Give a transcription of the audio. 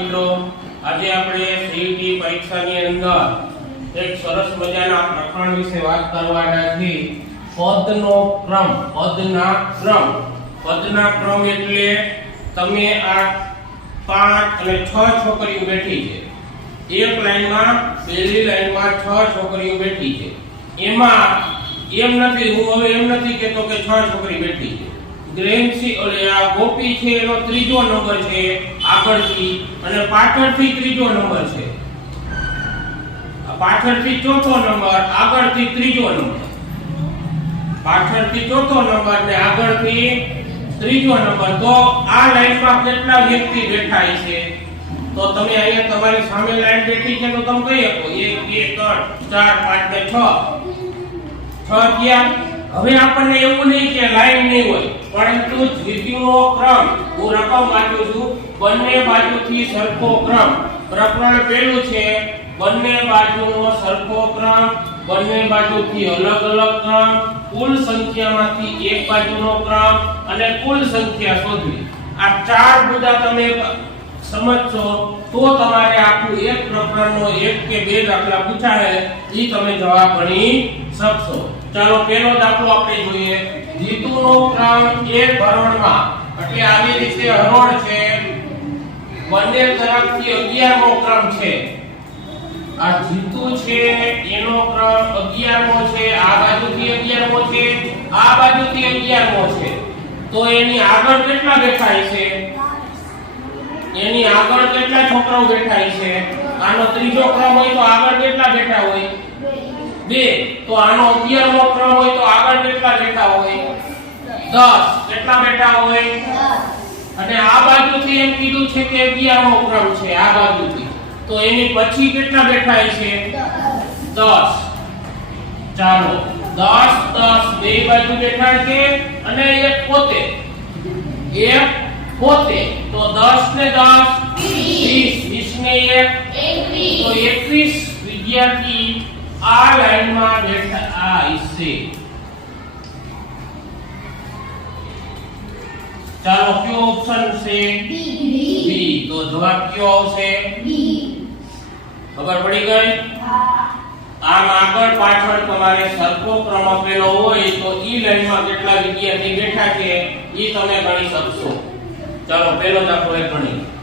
મિત્રો, આજે આપણે સીઈટી પરીક્ષાની અંદર એક સરસ મજાના પ્રકરણ વિશે વાત કરવાના છે પદનો ક્રમ, પદના ક્રમ. પદના ક્રમ એટલે તમે આ પાંચ અને છ છોકરીઓ બેઠી છે. એક લાઈનમાં, પહેલી લાઈનમાં છ છોકરીઓ બેઠી છે. એમાં એમ નથી, હું હવે એમ નથી કહેતો કે છ છોકરી બેઠી છે. ગ્રેમસી ઓલે આ ગોપી છે, એનો ત્રીજો નંબર છે આગળથી, અને પાછળથી ત્રીજો નંબર છે. પાછળથી ચોથો નંબર, આગળથી ત્રીજો નંબર. પાછળથી ચોથો નંબર ને આગળથી ત્રીજો નંબર. તો આ લાઈનમાં કેટલા વ્યક્તિ બેઠા છે તો તમે અહીંયા તમારી સામે લાઈન બેઠી છે તો તમે કહી શકો. એક, બે, ત્રણ, ચાર, પાંચ ને છ. છ થયા હવે આપણને એવું નહીં કે લાઈન નહીં હોય, પરંતુ દ્વિતીયનો ક્રમ હું રકમ વાંચું છું, બંને બાજુથી સરખો ક્રમ. પ્રકરણ પહેલું છે, બંને બાજુનો સરખો ક્રમ, બંને બાજુથી અલગ અલગ ક્રમ, કુલ સંખ્યામાંથી એક બાજુનો ક્રમ અને કુલ સંખ્યા શોધવી. આ ચાર મુદ્દા તમે સમજશો, તો તમારે આખું એક પ્રકરણનો એક કે બે દાખલા પૂછાય એ તમે જવાબ ગણી શકશો. ચાલો પહેલો દાખલો આપણે જોઈએ. જીતુનો ક્રમ એક હરોળમાં એટલે આવી રીતે હરોળ છે. બંને તરફથી 11મો ક્રમ છે. આ જીતુ છે, એનો ક્રમ 11મો છે, આ બાજુથી 11મો છે, આ બાજુથી 11મો છે. તો એની આગળ કેટલા દેખાય છે? આગળ કેટલા છોકરાઓ બેઠા છે? આનો ત્રીજો ક્રમ હોય તો આગળ કેટલા બેઠા હોય? બે. તો આનો 11મો ક્રમ હોય તો આગળ કેટલા બેઠા હોય? દસ. કેટલા બેઠા હોય? અને આ બાજુથી એમ કીધું છે કે 11મો ક્રમ છે, આ બાજુથી. તો એની પછી કેટલા બેઠા છે? દસ. ચાલો. દસ દસ. બે બાજુ બેઠા છે અને એક પોતે. એક પોતે. તો દસ ને 10 20 20 ને 1 તો 21 વિદ્યાર્થી આ લાઈનમાં બેઠા આ હિસ્સે ચાલો કયો ઓપ્શન છે બી તો જવાબ કયો આવશે ખબર પડી ગઈ આમ આગળ પાછળ તમારે સરખો ક્રમ આપેલો હોય તો ઈ લાઈનમાં કેટલા વિદ્યાર્થી બેઠા છે ઈ તમે ગણી શકશો ચાલો પહેલો દાખલો એક ગણી